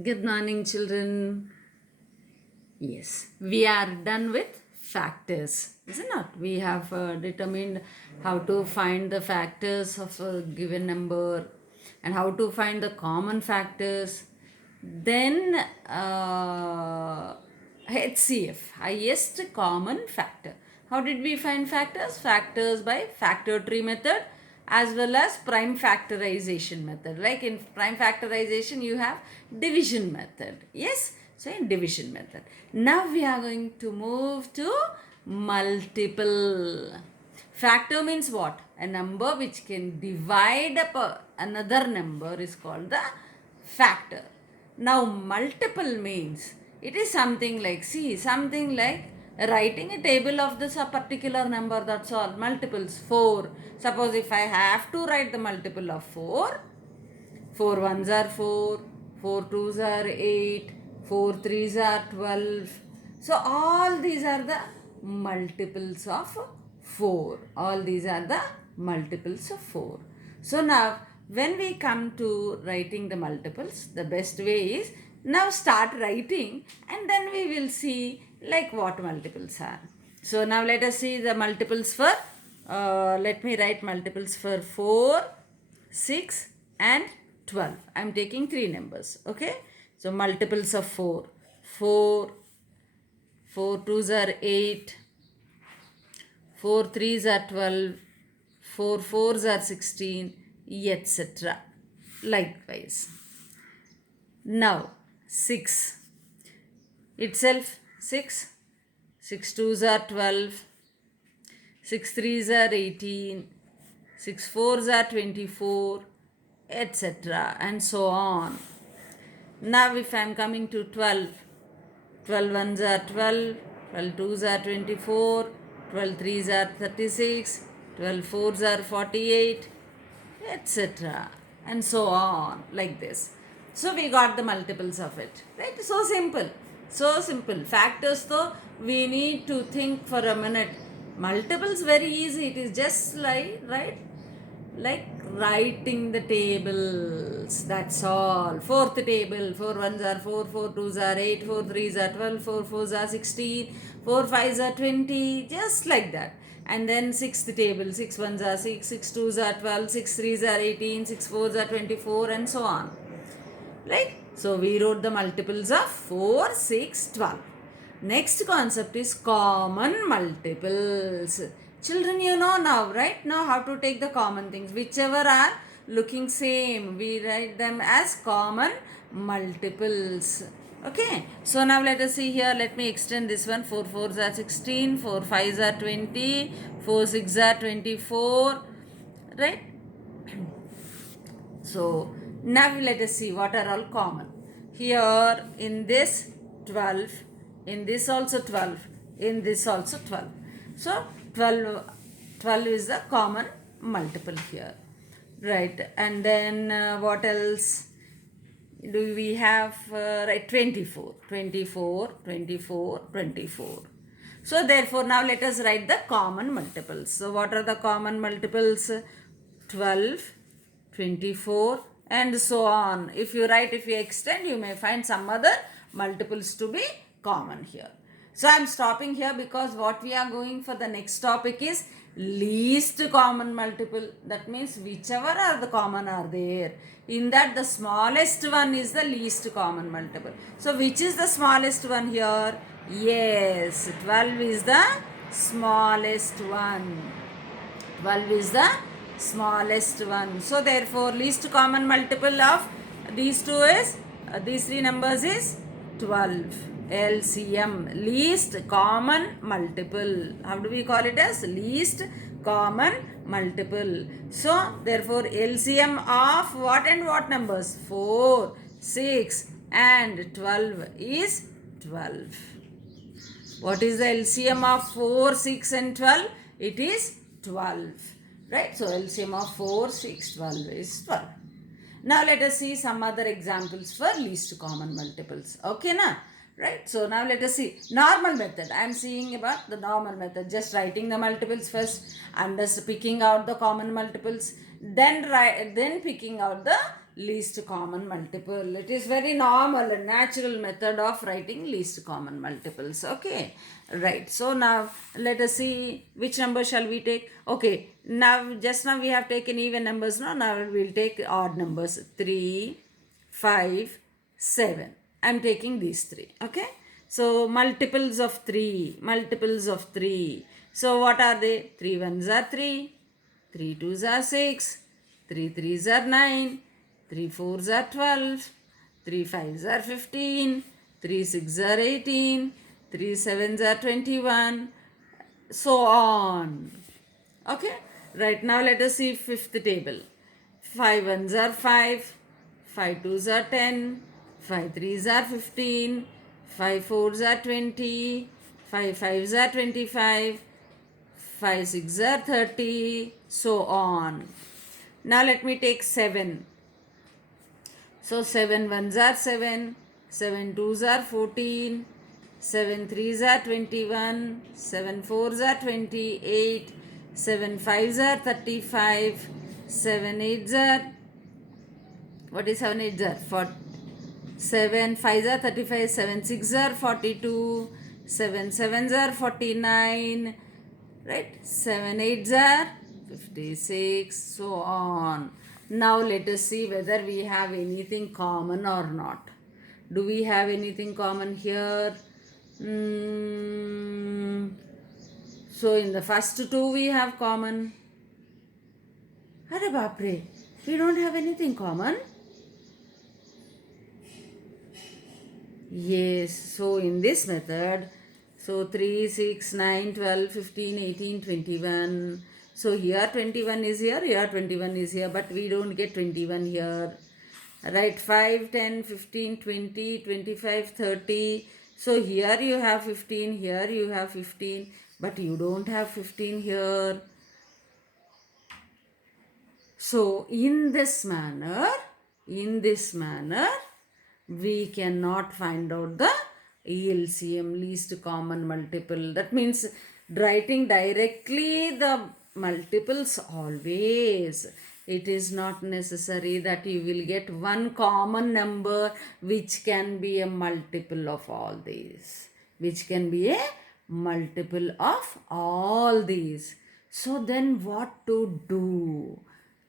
Good morning, children. Yes, we are done with factors, isn't it? We have determined how to find the factors of a given number and how to find the common factors. Then HCF, highest common factor. How did we find factors? Factors by factor tree method as well as prime factorization method. Like in prime factorization, you have division method. Yes, so in division method. Now we are going to move to multiple. Factor means what? A number which can divide up another number is called the factor. Now multiple means it is something like, see, something like writing a table of this a particular number, that's all. Multiples 4. Suppose if I have to write the multiple of 4, 4 ones are 4, 4 twos are 8, 4 threes are 12. So all these are the multiples of 4. All these are the multiples of 4. So now when we come to writing the multiples, the best way is now start writing and then we will see like what multiples are. So now let us see the multiples for, let me write multiples for 4, 6 and 12. I am taking 3 numbers. Okay. So multiples of 4. 4, 4 twos are 8, 4 threes are 12, 4 fours are 16, etc. Likewise. Now 6 itself 6, 6 twos are 12, 6 threes are 18, 6 fours are 24, etc. and so on. Now if I am coming to 12, 12 ones are 12, 12 twos are 24, 12 threes are 36, 12 fours are 48, etc. and so on, like this. So we got the multiples of it, right? So simple, so simple. Factors though, we need to think for a minute. Multiples very easy, it is just like, right, like writing the tables, that's all. Fourth table, 4 ones are 4, 4 twos are 8, 4 threes are 12, 4 fours are 16, 4 fives are 20, just like that. And then sixth table, 6 ones are 6, 6 twos are 12, 6 threes are 18, 6 fours are 24 and so on, right? So we wrote the multiples of 4, 6, 12. Next concept is common multiples. Children, you know now, right? Now how to take the common things. Whichever are looking same, we write them as common multiples. Okay. So now let us see here. Let me extend this one. 4 fours are 16, 4 fives are 20, 4 six are 24. Right? So now let us see what are all common. Here in this 12, in this also 12, in this also 12. So 12 is the common multiple here. Right. And then what else do we have? Right, 24, 24, 24, 24. So therefore now let us write the common multiples. So what are the common multiples? 12, 24 and so on. If you write, if you extend, you may find some other multiples to be common here. So I am stopping here because what we are going for the next topic is least common multiple. That means whichever are the common are there. In that the smallest one is the least common multiple. So which is the smallest one here? Yes, 12 is the smallest one. 12 is the smallest one. So therefore least common multiple of these two is, these three numbers is 12. LCM, least common multiple. How do we call it as? Least common multiple. So therefore LCM of what and what numbers? 4, 6 and 12 is 12. What is the LCM of 4, 6 and 12? It is 12. Right? So LCM of 4, 6, 12 is 12. Now let us see some other examples for least common multiples. Okay, na? Right? So now let us see normal method. I am seeing about the normal method. Just writing the multiples first and just picking out the common multiples. Then picking out the least common multiple. It is very normal and natural method of writing least common multiples. Okay, right. So now let us see which number shall we take. Okay, now just now we have taken even numbers. Now we'll take odd numbers. 3, 5, 7. I'm taking these three. Okay, so multiples of 3, multiples of 3. So what are they? 3 ones are 3, 3 twos are 6, 3 threes are 9, 3 fours are 12, 3 fives are 15, 3 sixes are 18, 3 sevens are 21, so on. Okay, right, now let us see fifth table. 5 ones are 5, 5 twos are 10, 5 threes are 15, 5 fours are 20, 5 fives are 25, 5 6 are 30, so on. Now let me take 7. So 7 ones are 7, 7 twos are 14, 7 threes are 21, 7 fours are 28, 7 fives are 35, 7 eights are, what is 7 eights are? 7 fives are 35, 7 sixes are 42, 7 sevens are 49, right? 7 eights are 56, so on. Now let us see whether we have anything common or not. Do we have anything common here? So in the first two we have common. Arre bapre, we don't have anything common. Yes, so in this method, so 3, 6, 9, 12, 15, 18, 21. So here 21 is here 21 is here, but we don't get 21 here. Right, 5, 10, 15, 20, 25, 30. So here you have 15, here you have 15, but you don't have 15 here. So in this manner, we cannot find out the LCM, least common multiple. That means writing directly the multiples always. It is not necessary that you will get one common number which can be a multiple of all these. Which can be a multiple of all these. So then what to do?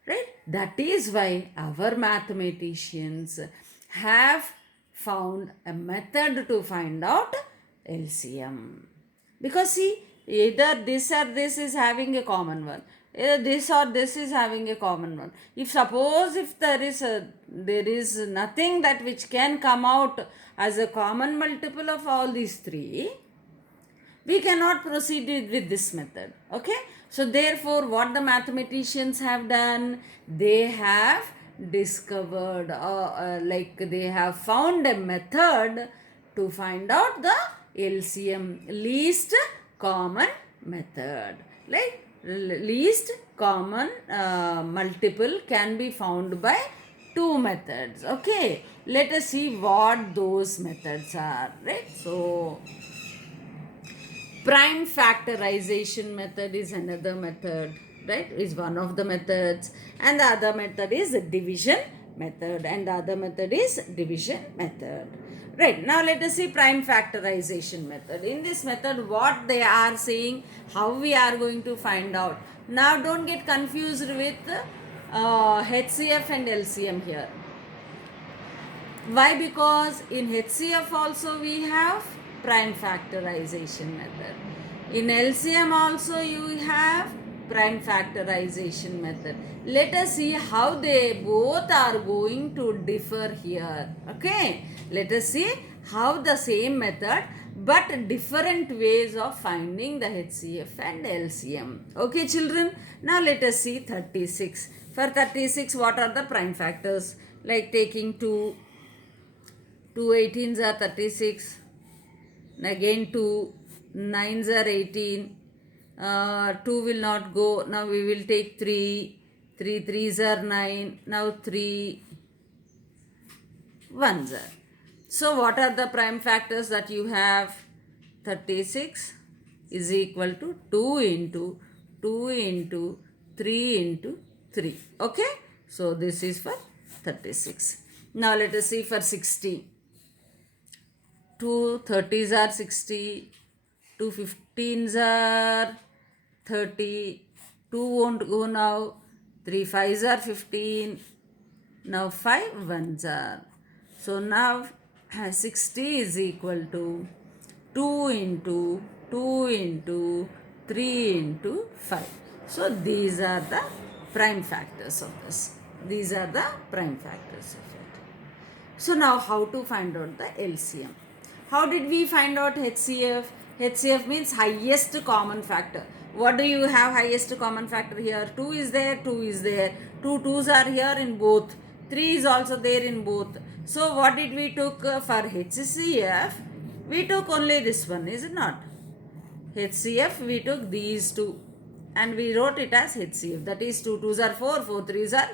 Right? That is why our mathematicians have found a method to find out LCM. Because see, either this or this is having a common one. Either this or this is having a common one. If suppose if there is nothing that which can come out as a common multiple of all these three, we cannot proceed with this method. Okay, so therefore what the mathematicians have done, they have discovered like they have found a method to find out the LCM, least common method. Like least common multiple can be found by two methods. Okay, let us see what those methods are. Right, so prime factorization method is another method, right? Is one of the methods, and the other method is division method, and the other method is division method. Right, now let us see prime factorization method. In this method, what they are saying, how we are going to find out. Now don't get confused with HCF and LCM here. Why? Because in HCF also we have prime factorization method. In LCM also you have prime factorization method. Let us see how they both are going to differ here. Okay, let us see how the same method but different ways of finding the HCF and LCM. Okay children, now let us see 36. For 36, what are the prime factors? Like taking 2 18s are 36, again 2 9s are 18, 2 will not go, now we will take 3 3s are 9, now 3 1s are. So what are the prime factors that you have? 36 is equal to 2 into 2 into 3 into 3. Okay, so this is for 36. Now let us see for 60. 2 30s are 60, 2 15s are 30, 2 won't go now, 3 5s are 15, now 5 ones are. So now 60 is equal to 2 into 2 into 3 into 5. So these are the prime factors of this. These are the prime factors of it. So now how to find out the LCM? How did we find out HCF? HCF means highest common factor. What do you have highest common factor here? 2 is there, 2 is there. 2 2s are here in both. 3 is also there in both. So what did we took for HCF? We took only this one, is it not? HCF, we took these two and we wrote it as HCF. That is 2 2s are 4, 4 3s are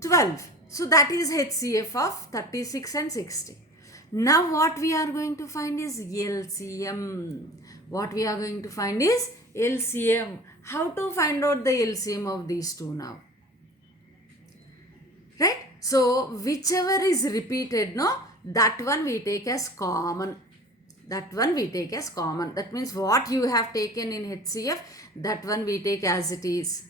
12. So that is HCF of 36 and 60. Now what we are going to find is LCM. What we are going to find is LCM. How to find out the LCM of these two now? Right? So whichever is repeated, no, that one we take as common. That one we take as common. That means what you have taken in HCF, that one we take as it is.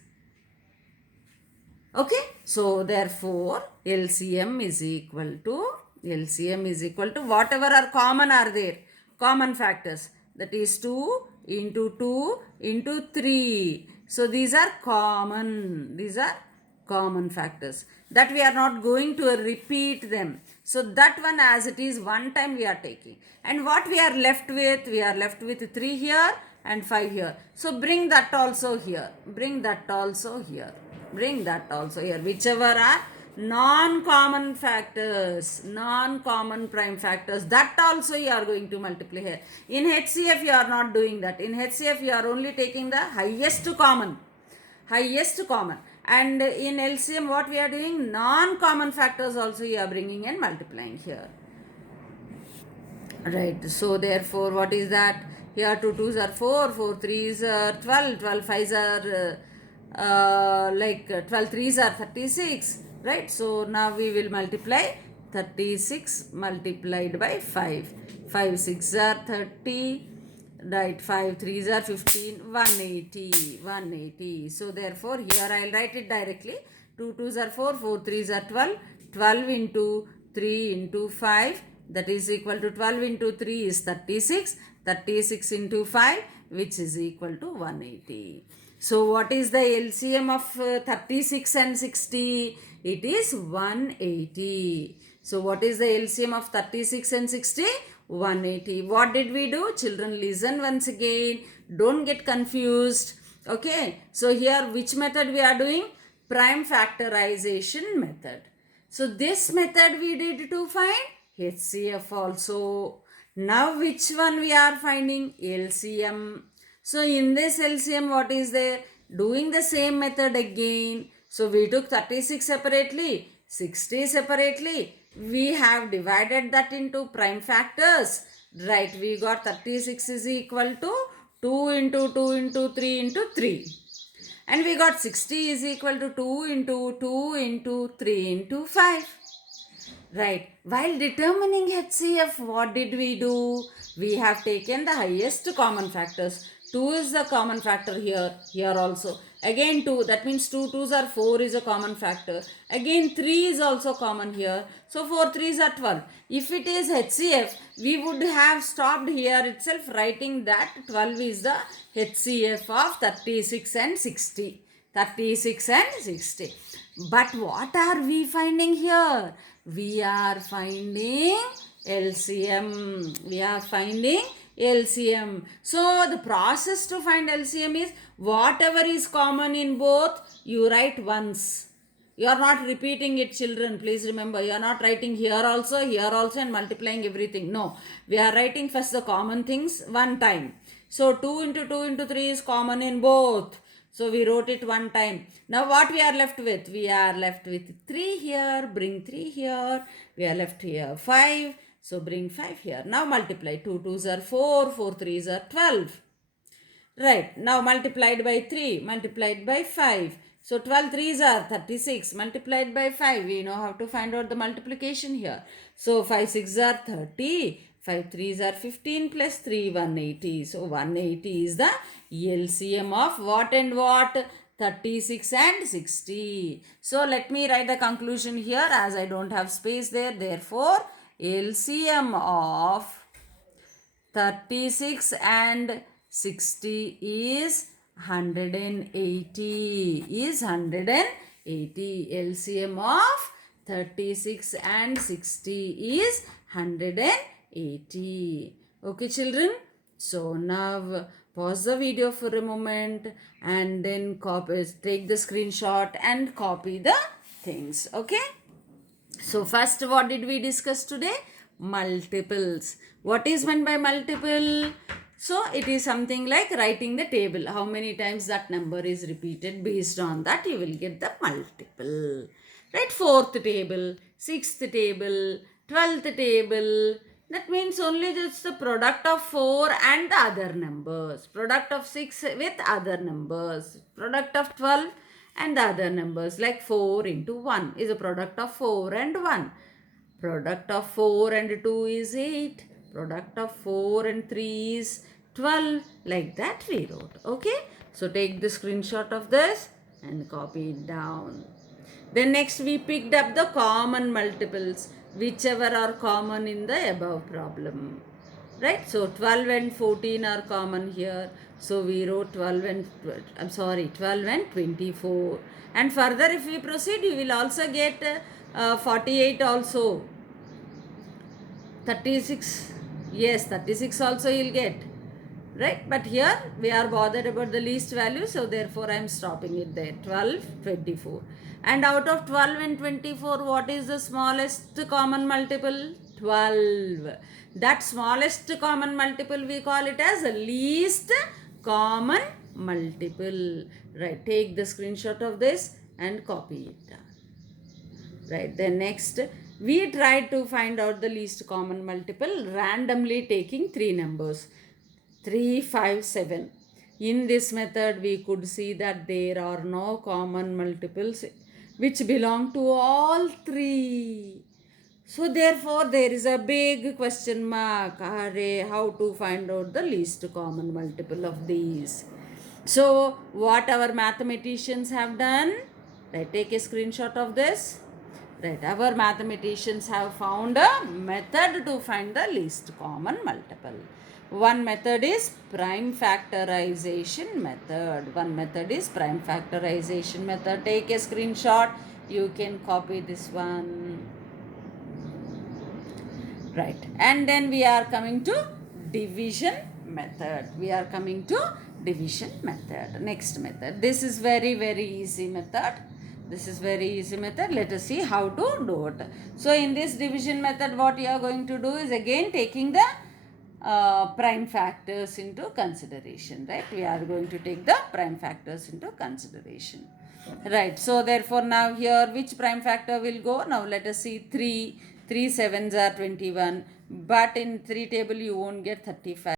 Okay, so therefore LCM is equal to whatever are there, common factors, that is 2 into 3. So these are common factors that we are not going to repeat them. So that one as it is one time we are taking. And what we are left with? We are left with 3 here and 5 here. So bring that also here. Whichever are non-common factors, non-common prime factors, that also you are going to multiply here. In HCF you are not doing that. In HCF you are only taking the highest common. And in LCM what we are doing? Non-common factors also you are bringing and multiplying here. Right, so therefore what is that? Here 2 2s are 4, 4 3s are 12, 12 5s are 12 3s are 36, right? So now we will multiply 36 multiplied by 5. 5 6 are 30, right? 5 3s are 15, 180. So therefore here I will write it directly. 2 2s are 4, 4 3s are 12, 12 into 3 into 5, that is equal to 12 into 3 is 36, 36 into 5, which is equal to 180. So what is the LCM of 36 and 60? It is 180. So what is the LCM of 36 and 60? 180. What did we do? Children, listen once again. Don't get confused. Okay. So here which method we are doing? Prime factorization method. So this method we did to find HCF also. Now which one we are finding? LCM. So in this LCM what is there? Doing the same method again. So we took 36 separately, 60 separately. We have divided that into prime factors. Right, we got 36 is equal to 2 into 2 into 3 into 3. And we got 60 is equal to 2 into 2 into 3 into 5. Right. While determining HCF, what did we do? We have taken the highest common factors. 2 is the common factor here also. Again 2, that means 2 2s are 4 is a common factor. Again 3 is also common here. So 4 3s are 12. If it is HCF, we would have stopped here itself writing that 12 is the HCF of 36 and 60. 36 and 60. But what are we finding here? We are finding LCM. So the process to find LCM is whatever is common in both, you write once. You are not repeating it, children. Please remember, you are not writing here also and multiplying everything. No, we are writing first the common things one time. So 2 into 2 into 3 is common in both. So we wrote it one time. Now what we are left with? We are left with 3 here. Bring 3 here. We are left here 5. So bring 5 here. Now multiply. 2 2s are 4. 4 3s are 12. Right. Now multiplied by 3. Multiplied by 5. So 12 threes are 36 multiplied by 5. We know how to find out the multiplication here. So 5 6 are 30. 5 threes are 15 plus 3 180. So 180 is the LCM of what and what? 36 and 60. So let me write the conclusion here as I don't have space there. Therefore, LCM of 36 and 60 is 180. Is 180. LCM of 36 and 60 is 180. Okay, children. So now pause the video for a moment and then take the screenshot and copy the things. Okay. So first, what did we discuss today? Multiples. What is meant by multiple? So it is something like writing the table. How many times that number is repeated. Based on that, you will get the multiple. Right? Fourth table, sixth table, 12th table. That means only just the product of 4 and the other numbers. Product of 6 with other numbers. Product of 12 and the other numbers, like 4 into 1 is a product of 4 and 1. Product of 4 and 2 is 8. Product of 4 and 3 is 12. Like that we wrote. Okay. So take the screenshot of this and copy it down. Then next we picked up the common multiples, whichever are common in the above problem. Right? So 12 and 14 are common here. So we wrote 12 and 12 and 24. And further if we proceed, you will also get 48 also. 36. Yes, 36 also you'll get. Right? But here we are bothered about the least value. So therefore I am stopping it there. 12, 24. And out of 12 and 24, what is the smallest common multiple? 12. That smallest common multiple we call it as the least common multiple. Right. Take the screenshot of this and copy it down. Right. Then next, we tried to find out the least common multiple randomly taking 3 numbers. 3, 5, 7. In this method, we could see that there are no common multiples which belong to all 3. So therefore, there is a big question mark. How to find out the least common multiple of these? So what our mathematicians have done? Right, take a screenshot of this. Right, our mathematicians have found a method to find the least common multiple. One method is prime factorization method. One method is prime factorization method. Take a screenshot. You can copy this one. Right. And then we are coming to division method. We are coming to division method. Next method. This is very, very easy method. This is very easy method. Let us see how to do it. So in this division method, what you are going to do is again taking the prime factors into consideration, right? We are going to take the prime factors into consideration, right? So therefore now here which prime factor will go? Now let us see 3 sevens are 21, but in 3 table you won't get 35.